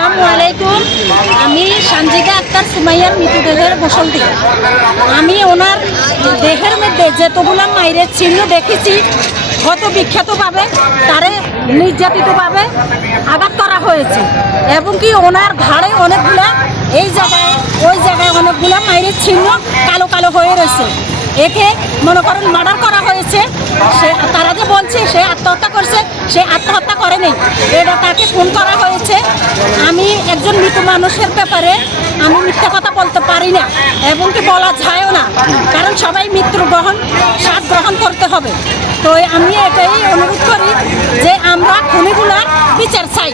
আসসালামু আলাইকুম। আমি সানজিদা আক্তার সুমাইয়ার মৃতদেহের গোসল দিই। আমি ওনার দেহের মধ্যে যতগুলো মায়ের চিহ্ন দেখেছি, কত বিখ্যাতভাবে তারে নির্যাতিতভাবে আঘাত করা হয়েছে এবং কি ওনার ঘাড়ে অনেকগুলা এই জায়গায় ওই জায়গায় অনেকগুলো মায়ের চিহ্ন কালো কালো হয়ে রয়েছে। একে মনে করেন মার্ডার করা হয়েছে। সে তারা যে বলছে সে আত্মহত্যা করছে, সে আত্মহত্যা করেনি, এটা তাকে খুন করা হয়েছে। আমি একজন মৃত মানুষের ব্যাপারে আমি মিথ্যা কথা বলতে পারি না এবং কি বলা যায়ও না, কারণ সবাই মৃত্যু স্বাদ গ্রহণ করতে হবে। তো আমি এটাই অনুরোধ করি যে আমরা খুনিগুলার বিচার চাই।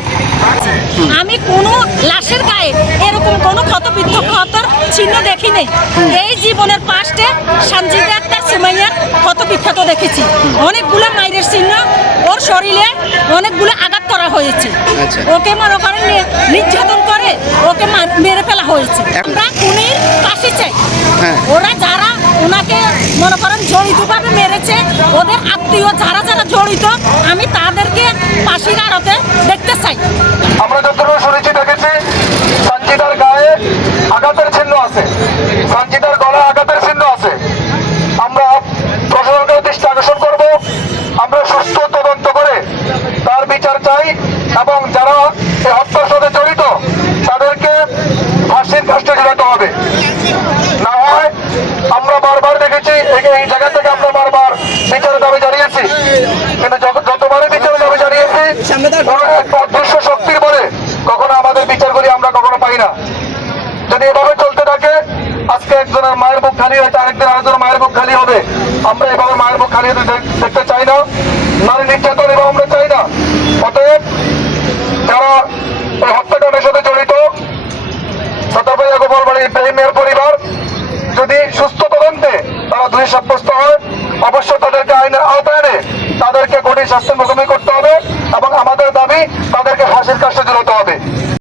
আমি কোনো লাশের গায়ে এরকম কোনো ক্ষতবিক্ষতর চিহ্ন দেখি নেই। এই জীবনের পাশে সানজিদা আক্তার সুমাইয়ার ক্ষতবিক্ষত দেখেছি। অনেকগুলো মায়ের চিহ্ন, ওর শরীরে অনেকগুলো আঘাত করা হয়েছে। ওকে মনে করেন নির্যাতন করে ওকে মেরে ফেলা হয়েছে। আমরা খুনির ফাঁসি চাই। ওরা যারা ওনাকে মনে করেন জড়িতভাবে মেরেছে, ওদের আত্মীয় যারা যারা জড়িত, আমি তাদেরকে ফাঁসির আড়তে দেখতে চাই। আমরা যতটুকু শুনেছি দেখেছি সানজিদার গায়ে আঘাতের চিহ্ন আছে, সানজিদার গলায় আঘাতের চিহ্ন আছে। আমরা প্রশাসনের দৃষ্টি আকর্ষণ করব, আমরা সুস্থ তদন্ত করে তার বিচার চাই এবং যারা এই হত্যার সাথে জড়িত তাদেরকে ফাঁসির কাজটা ঝুলাতে হবে। না হয় আমরা বারবার দেখেছি এই জায়গা থেকে আমরা বারবার বিচারের দাবি জানিয়েছি, কিন্তু যতবারই বিচারের দাবি জানিয়েছি কোনো এক অদৃশ্য শক্তির বলে কখনো আমাদের বিচারগুলি আমরা কখনো পাই না। যদি এভাবে চলতে থাকে আজকে একজনের মায়ের বুক খালি হয়েছে, আরেকদিন আরেকজনের মায়ের বুক খালি হবে। আমরা এভাবে মায়ের বুক খালি হতে দেখতে চাই না, নারী নির্যাতন এভাবে আমরা চাই না। অতএব যারা এই হত্যাকাণ্ডের সাথে জড়িত সতাবাইয়া গোপালবাড়ি ইব্রাহিমের পরিবার যদি সুস্থ তদন্তে তারা দোষী সাব্যস্ত হয়, অবশ্যই তাদেরকে আইনের আওতায় এনে তাদেরকে কঠিন শাস্তির মুখোমুখি করতে হবে এবং আমাদের দাবি তাদেরকে ফাঁসির কাজটা ঝুলাতে হবে।